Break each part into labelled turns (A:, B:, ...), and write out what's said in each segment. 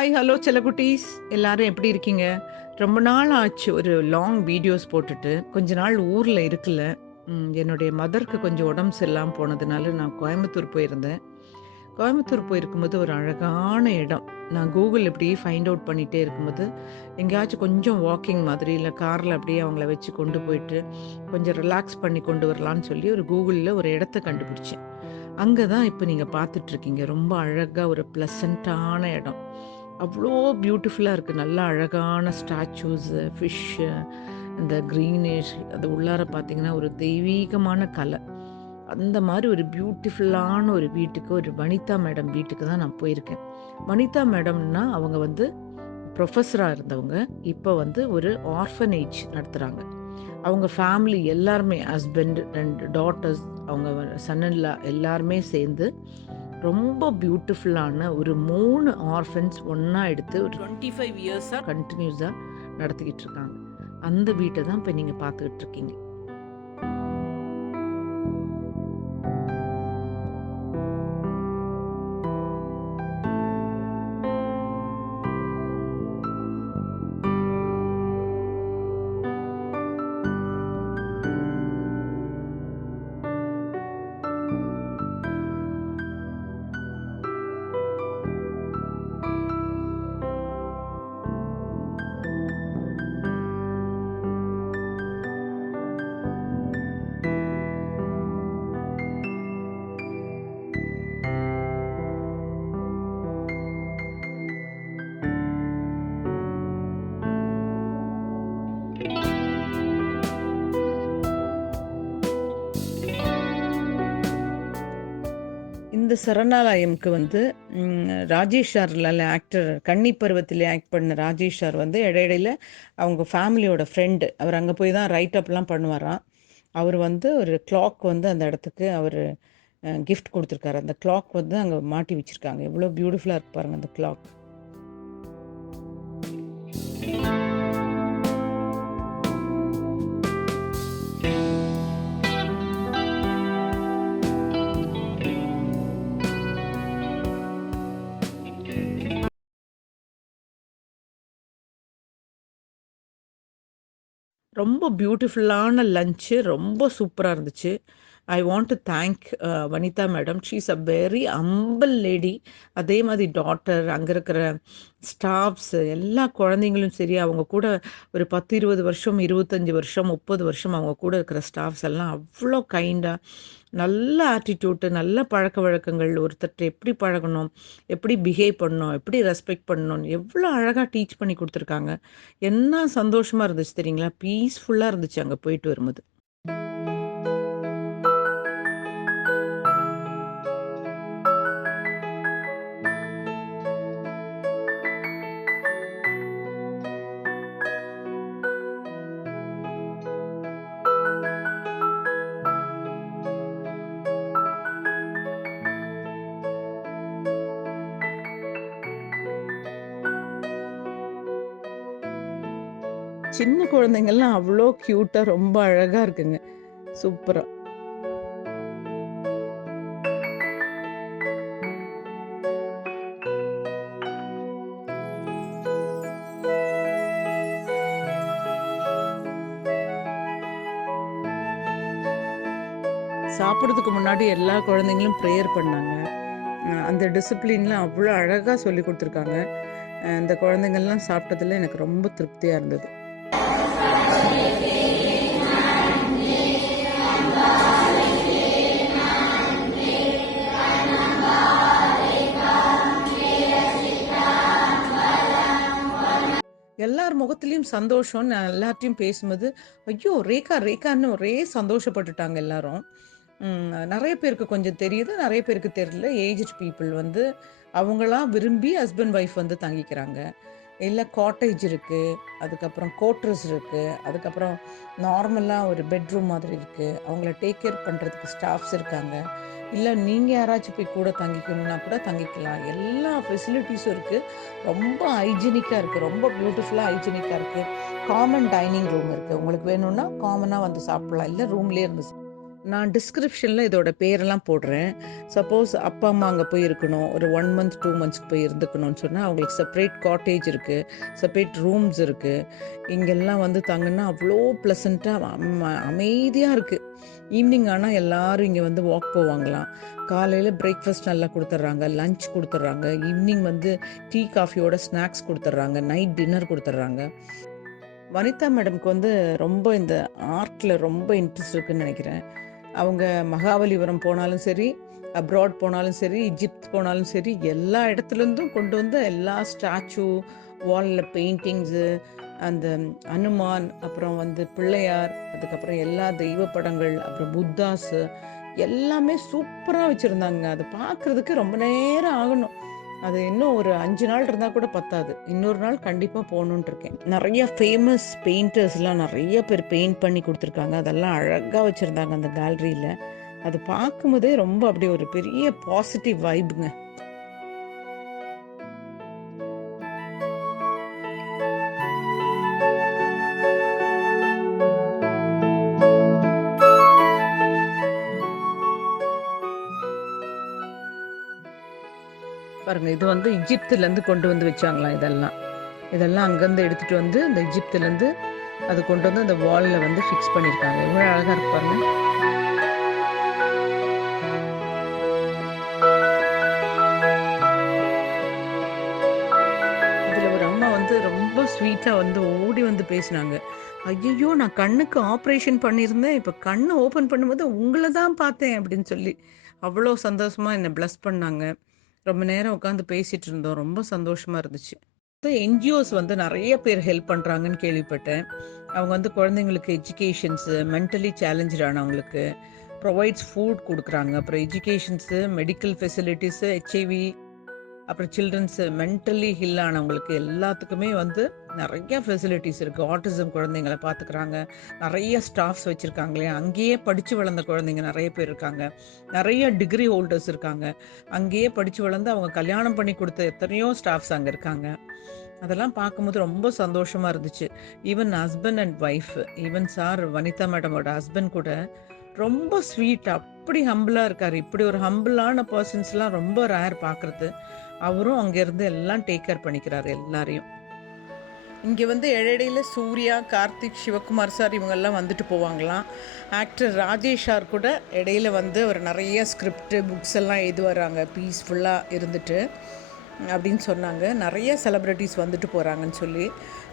A: Hi hello செல்லக்குட்டீஸ் எல்லாரும் எப்படி இருக்கீங்க? ரொம்ப நாள் ஆச்சு ஒரு லாங் வீடியோஸ் போட்டுட்டு. கொஞ்ச நாள் ஊரில் இருக்கல. என்னுடைய மதருக்கு கொஞ்சம் உடம்பு சரியில்லாமல் போனதுனால நான் கோயம்புத்தூர் போயிருந்தேன். கோயம்புத்தூர் போயிருக்கும்போது ஒரு அழகான இடம். நான் கூகுள் இப்படியே ஃபைண்ட் அவுட் பண்ணிகிட்டே இருக்கும்போது எங்கேயாச்சும் கொஞ்சம் வாக்கிங் மாதிரி இல்லை காரில் அப்படியே அவங்கள வச்சு கொண்டு போயிட்டு கொஞ்சம் ரிலாக்ஸ் பண்ணி கொண்டு வரலான்னு சொல்லி ஒரு கூகுளில் ஒரு இடத்த கண்டுபிடிச்சேன். அங்கே தான் இப்போ நீங்கள் பார்த்துட்ருக்கீங்க ரொம்ப அழகாக ஒரு ப்ளசண்ட்டான இடம். அவ்வளோ பியூட்டிஃபுல்லாக இருக்குது நல்லா அழகான ஸ்டாச்சூஸு ஃபிஷ்ஷு இந்த க்ரீனிஷ் அது உள்ளார பார்த்தீங்கன்னா ஒரு தெய்வீகமான கலை. அந்த மாதிரி ஒரு பியூட்டிஃபுல்லான ஒரு வீட்டுக்கு ஒரு வனிதா மேடம் வீட்டுக்கு தான் நான் போயிருக்கேன். வனிதா மேடம்னா அவங்க வந்து ப்ரொஃபஸராக இருந்தவங்க. இப்போ வந்து ஒரு ஆர்ஃபனேஜ் நடத்துகிறாங்க அவங்க ஃபேமிலி எல்லாருமே ஹஸ்பண்ட் ரெண்டு டாட்டர்ஸ் அவங்க சன்னன்லா எல்லாருமே சேர்ந்து ரொம்ப பியூட்டிஃபுல்லான ஒரு மூணு ஆர்ஃபன்ஸ் ஒன்றா எடுத்து ஒரு டுவெண்ட்டி ஃபைவ் இயர்ஸாக கண்டினியூஸாக நடத்திக்கிட்டு இருக்காங்க. அந்த வீட்டை தான் இப்போ நீங்கள் பார்த்துக்கிட்டு இருக்கீங்க. வந்து சரணாலயம்க்கு வந்து ராஜேஷ் சார்ல ஆக்டர் கன்னி பருவத்தில் ஆக்ட் பண்ண ராஜேஷ் சார் வந்து இடையிடையில் அவங்க ஃபேமிலியோட ஃப்ரெண்டு அவர் அங்கே போய் தான் ரைட் அப்லாம் பண்ணுவாராம். அவர் வந்து ஒரு கிளாக் வந்து அந்த இடத்துக்கு அவர் கிஃப்ட் கொடுத்துருக்காரு. அந்த கிளாக் வந்து அங்கே மாட்டி வச்சுருக்காங்க. எவ்வளோ பியூட்டிஃபுல்லாக இருக்கு பாருங்கள் அந்த கிளாக் ரொம்ப பியூட்டிஃபுல்லான லஞ்சு ரொம்ப சூப்பராக இருந்துச்சு. I want to thank Vanitha madam she's a very humble lady அதே மாதிரி டாட்டர் அங்கே இருக்கிற ஸ்டாஃப்ஸ் எல்லா குழந்தைங்களும் சரி அவங்க கூட ஒரு பத்து இருபது வருஷம் இருபத்தஞ்சி வருஷம் முப்பது வருஷம் அவங்க கூட இருக்கிற ஸ்டாஃப்ஸ் எல்லாம் அவ்வளோ கைண்டாக நல்ல ஆட்டிடியூட்டு நல்ல பழக்க வழக்கங்கள். ஒருத்தர்கிட்ட எப்படி பழகணும் எப்படி பிஹேவ் பண்ணணும் எப்படி ரெஸ்பெக்ட் பண்ணணும் எவ்வளோ அழகாக டீச் பண்ணி கொடுத்துருக்காங்க. என்ன சந்தோஷமாக இருந்துச்சு தெரியுங்களா? பீஸ்ஃபுல்லாக இருந்துச்சு அங்கே போயிட்டு வரும்போது. சின்ன குழந்தைங்கள்லாம் அவ்வளோ க்யூட்டாக ரொம்ப அழகாக இருக்குங்க. சூப்பராக சாப்பிட்றதுக்கு முன்னாடி எல்லா குழந்தைங்களும் ப்ரேயர் பண்ணாங்க. அந்த டிசிப்ளின்லாம் அவ்வளோ அழகாக சொல்லி கொடுத்துருக்காங்க. அந்த இந்த குழந்தைங்கள்லாம் சாப்பிட்டதுல எனக்கு ரொம்ப திருப்தியாக இருந்தது. எல்லார் முகத்துலேயும் சந்தோஷம் நான் எல்லார்ட்டையும் பேசும்போது ஐயோ ரேகா ரேகான்னு ஒரே சந்தோஷப்பட்டுட்டாங்க எல்லாரும். நிறைய பேருக்கு கொஞ்சம் தெரியுது நிறைய பேருக்கு தெரியல. ஏஜ்ட் பீப்புள் வந்து அவங்களாம் விரும்பி ஹஸ்பண்ட் ஒய்ஃப் வந்து தங்கிக்கிறாங்க. இல்லை காட்டேஜ் இருக்குது அதுக்கப்புறம் கோட்ரஸ் இருக்குது அதுக்கப்புறம் நார்மலாக ஒரு பெட்ரூம் மாதிரி இருக்குது அவங்கள டேக் கேர் பண்ணுறதுக்கு ஸ்டாஃப்ஸ் இருக்காங்க. இல்லை நீங்கள் யாராச்சும் போய் கூட தங்கிக்கணும்னா கூட தங்கிக்கலாம். எல்லா ஃபெசிலிட்டிஸும் இருக்குது ரொம்ப ஹைஜீனிக்காக இருக்குது ரொம்ப பியூட்டிஃபுல்லாக ஹைஜீனிக்காக இருக்குது காமன் டைனிங் ரூம் இருக்குது உங்களுக்கு வேணும்னா காமனாக வந்து சாப்பிட்லாம். இல்லை ரூம்லேயே இருந்து நான் டிஸ்கிரிப்ஷனில் இதோட பேரெல்லாம் போடுறேன். சப்போஸ் அப்பா அம்மா அங்கே போய் இருக்கணும் ஒரு ஒன் மந்த் டூ மந்த்ஸ்க்கு போய் இருந்துக்கணும்னு சொன்னால் அவங்களுக்கு செப்பரேட் காட்டேஜ் இருக்குது செப்பரேட் ரூம்ஸ் இருக்குது இங்கெல்லாம் வந்து தங்கன்னா அவ்வளோ ப்ளசண்ட்டாக அமைதியாக இருக்குது ஈவினிங் ஆனால் எல்லாரும் இங்கே வந்து வாக் போவாங்களாம். காலையில் பிரேக்ஃபாஸ்ட் நல்லா கொடுத்துட்றாங்க லஞ்ச் கொடுத்துட்றாங்க ஈவினிங் வந்து டீ காஃபியோட ஸ்நாக்ஸ் கொடுத்துட்றாங்க நைட் டின்னர் கொடுத்துட்றாங்க வனிதா மேடம்க்கு வந்து ரொம்ப இந்த ஆர்ட்டில் ரொம்ப இன்ட்ரெஸ்ட் இருக்குன்னு நினைக்கிறேன். அவங்க மகாபலிபுரம் போனாலும் சரி அப்ராட் போனாலும் சரி இஜிப்த் போனாலும் சரி எல்லா இடத்துலேருந்தும் கொண்டு வந்து எல்லா ஸ்டாச்சு வாலில் பெயிண்டிங்ஸு அந்த அனுமான் அப்புறம் வந்து பிள்ளையார் அதுக்கப்புறம் எல்லா தெய்வ படங்கள் அப்புறம் புத்தாஸு எல்லாமே சூப்பராக வச்சுருந்தாங்க. அதை பார்க்குறதுக்கு ரொம்ப நேரம் ஆகணும். அது இன்னும் ஒரு அஞ்சு நாள் இருந்தால் கூட பத்தாது. இன்னொரு நாள் கண்டிப்பாக போகணுன்ட்டு இருக்கேன் நிறைய ஃபேமஸ் பெயிண்டர்ஸ்லாம் நிறைய பேர் பெயிண்ட் பண்ணி கொடுத்துருக்காங்க. அதெல்லாம் அழகாக வச்சுருந்தாங்க அந்த கேலரியில் அது பார்க்கும்போதே ரொம்ப அப்படியே ஒரு பெரிய பாசிட்டிவ் வைப்புங்க இது வந்து இஜிப்துலேருந்து கொண்டு வந்து வச்சாங்களாம் இதெல்லாம். இதெல்லாம் அங்கேருந்து எடுத்துகிட்டு வந்து அந்த இஜிப்துலேருந்து அது கொண்டு வந்து அந்த வாலில் வந்து ஃபிக்ஸ் பண்ணியிருக்காங்க. எவ்வளோ அழகாக இருப்பாங்க இதில் ஒரு அம்மா வந்து ரொம்ப ஸ்வீட்டாக வந்து ஓடி வந்து பேசினாங்க. ஐயோ நான் கண்ணுக்கு ஆப்ரேஷன் பண்ணியிருந்தேன். இப்போ கண்ணு ஓப்பன் பண்ணும்போது உங்களை தான் பார்த்தேன் அப்படின்னு சொல்லி அவ்வளோ சந்தோஷமாக என்னை ப்ளஸ் பண்ணாங்க. ரொம்ப நேரம் உட்காந்து பேசிட்டு இருந்தோம். ரொம்ப சந்தோஷமா இருந்துச்சு. என்ஜிஓஸ் வந்து நிறைய பேர் ஹெல்ப் பண்ணுறாங்கன்னு கேள்விப்பட்டேன். அவங்க வந்து குழந்தைங்களுக்கு எஜுகேஷன்ஸு மென்டலி சேலஞ்சானவங்களுக்கு ப்ரொவைட்ஸ் ஃபுட் கொடுக்குறாங்க. அப்புறம் எஜுகேஷன்ஸு மெடிக்கல் ஃபெசிலிட்டிஸு ஹெச்ஐவி அப்புறம் சில்ட்ரன்ஸு மென்டலி ஹில் ஆனவங்களுக்கு எல்லாத்துக்குமே வந்து நிறைய ஃபெசிலிட்டிஸ் இருக்குது ஆட்டிசம் குழந்தைங்களை பார்த்துக்கிறாங்க நிறைய ஸ்டாஃப்ஸ் வச்சுருக்காங்களே அங்கேயே படித்து வளர்ந்த குழந்தைங்க நிறைய பேர் இருக்காங்க. நிறைய டிகிரி ஹோல்டர்ஸ் இருக்காங்க. அங்கேயே படித்து வளர்ந்து அவங்க கல்யாணம் பண்ணி கொடுத்த எத்தனையோ ஸ்டாஃப்ஸ் அங்கே இருக்காங்க. அதெல்லாம் பார்க்கும்போது ரொம்ப சந்தோஷமாக இருந்துச்சு. Even husband and wife even sir Vanitha மேடமோட husband கூட ரொம்ப ஸ்வீட் அப்படி ஹம்பிளாக இருக்கார். இப்படி ஒரு ஹம்பிளான பர்சன்ஸ்லாம் ரொம்ப ரேர் பார்க்குறது அவரும் அங்கேருந்து எல்லாம் டேக் கேர் பண்ணிக்கிறாரு எல்லாரையும். இங்கே வந்து இடையில சூர்யா கார்த்திக் சிவகுமார் சார் இவங்கெல்லாம் வந்துட்டு போவாங்களாம் ஆக்டர் ராஜேஷ் சார் கூட இடையில வந்து ஒரு நிறைய ஸ்கிரிப்டு புக்ஸ் எல்லாம் எழுதி வராங்க பீஸ்ஃபுல்லாக இருந்துட்டு அப்படின்னு சொன்னாங்க. நிறைய செலிப்ரிட்டிஸ் வந்துட்டு போகிறாங்கன்னு சொல்லி.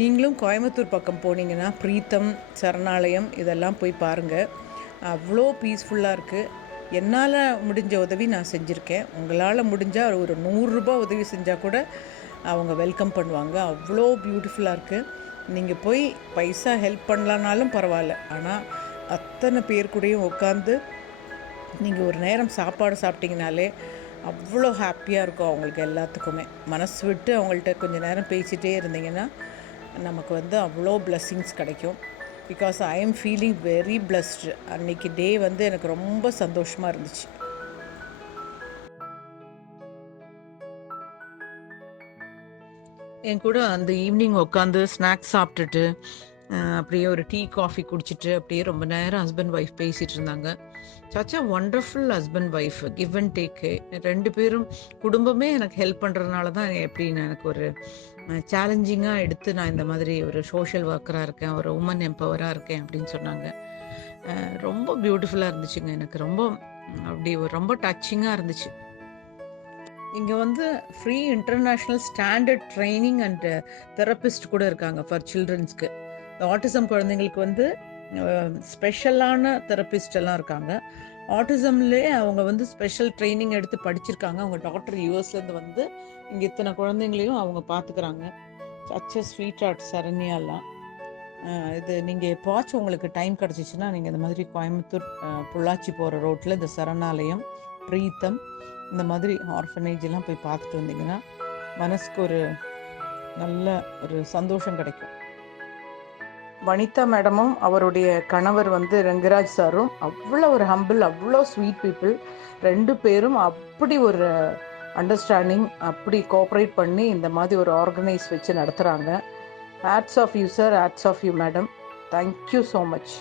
A: நீங்களும் கோயம்புத்தூர் பக்கம் போனீங்கன்னா பிரீத்தம் சரணாலயம் இதெல்லாம் போய் பாருங்கள் அவ்வளோ பீஸ்ஃபுல்லாக இருக்குது என்னால் முடிஞ்ச உதவி நான் செஞ்சுருக்கேன். உங்களால் முடிஞ்சால் ஒரு நூறுரூபா உதவி செஞ்சால் கூட அவங்க வெல்கம் பண்ணுவாங்க. அவ்வளோ பியூட்டிஃபுல்லாக இருக்குது நீங்கள் போய் பைசா ஹெல்ப் பண்ணலனாலும் பரவாயில்ல. ஆனால் அத்தனை பேர் கூடயும் உட்காந்து நீங்கள் ஒரு நேரம் சாப்பாடு சாப்பிட்டீங்கனாலே அவ்வளோ ஹாப்பியாக இருக்கும் அவங்களுக்கு எல்லாத்துக்குமே. மனசு விட்டு அவங்கள்ட்ட கொஞ்சம் நேரம் பேசிகிட்டே இருந்தீங்கன்னா நமக்கு வந்து அவ்வளோ பிளஸ்ஸிங்ஸ் கிடைக்கும். Because I am feeling very blessed அன்னைக்கு டே வந்து எனக்கு ரொம்ப சந்தோஷமாக இருந்துச்சு. என் கூட அந்த ஈவினிங் உட்காந்து ஸ்நாக்ஸ் சாப்பிட்டுட்டு அப்படியே ஒரு டீ காஃபி குடிச்சிட்டு அப்படியே ரொம்ப நேரம் ஹஸ்பண்ட் ஒய்ஃப் பேசிகிட்டு இருந்தாங்க. Such a wonderful husband wife give and take ரெண்டு பேரும் குடும்பமே எனக்கு ஹெல்ப் பண்ணுறதுனால தான் எப்படின்னு எனக்கு ஒரு சேலஞ்சிங்காக எடுத்து நான் இந்த மாதிரி ஒரு சோஷியல் ஒர்க்கராக இருக்கேன் ஒரு உமன் எம்பவராக இருக்கேன் அப்படின்னு சொன்னாங்க. ரொம்ப பியூட்டிஃபுல்லாக இருந்துச்சுங்க. எனக்கு ரொம்ப அப்படி ஒரு ரொம்ப டச்சிங்காக இருந்துச்சு. இங்கே வந்து free international standard training and therapist கூட இருக்காங்க ஃபார் சில்ட்ரன்ஸ்க்கு ஆட்டிசம் குழந்தைங்களுக்கு வந்து ஸ்பெஷலான தெரப்பிஸ்ட் எல்லாம் இருக்காங்க. ஆட்டிசம்லே அவங்க வந்து ஸ்பெஷல் ட்ரைனிங் எடுத்து படிச்சிருக்காங்க. அவங்க டாக்டர் யூஎஸ்லேருந்து வந்து இங்கே இத்தனை குழந்தைங்களையும் அவங்க பார்த்துக்கிறாங்க சச்ச ஸ்வீட் ஆர்ட் சரண்யாலாம் இது நீங்கள் எப்போச்சும் உங்களுக்கு டைம் கிடச்சிச்சின்னா நீங்கள் இந்த மாதிரி கோயம்புத்தூர் பொள்ளாச்சி போகிற ரோட்டில் இந்த சரணாலயம் பிரீத்தம் இந்த மாதிரி ஆர்ஃபனேஜ் எல்லாம் போய் பார்த்துட்டு வந்தீங்கன்னா மனசுக்கு ஒரு நல்ல ஒரு சந்தோஷம் கிடைக்கும். வனிதா மேடமும் அவருடைய கணவர் வந்து ரங்கராஜ் சாரும் அவ்வளோ ஒரு ஹம்பிள் அவ்வளோ ஸ்வீட் பீப்புள் ரெண்டு பேரும் அப்படி ஒரு அண்டர்ஸ்டாண்டிங் அப்படி கோஆப்ரேட் பண்ணி இந்த மாதிரி ஒரு ஆர்கனைஸ் வச்சு நடத்துகிறாங்க hats off you sir hats off you madam thank you so much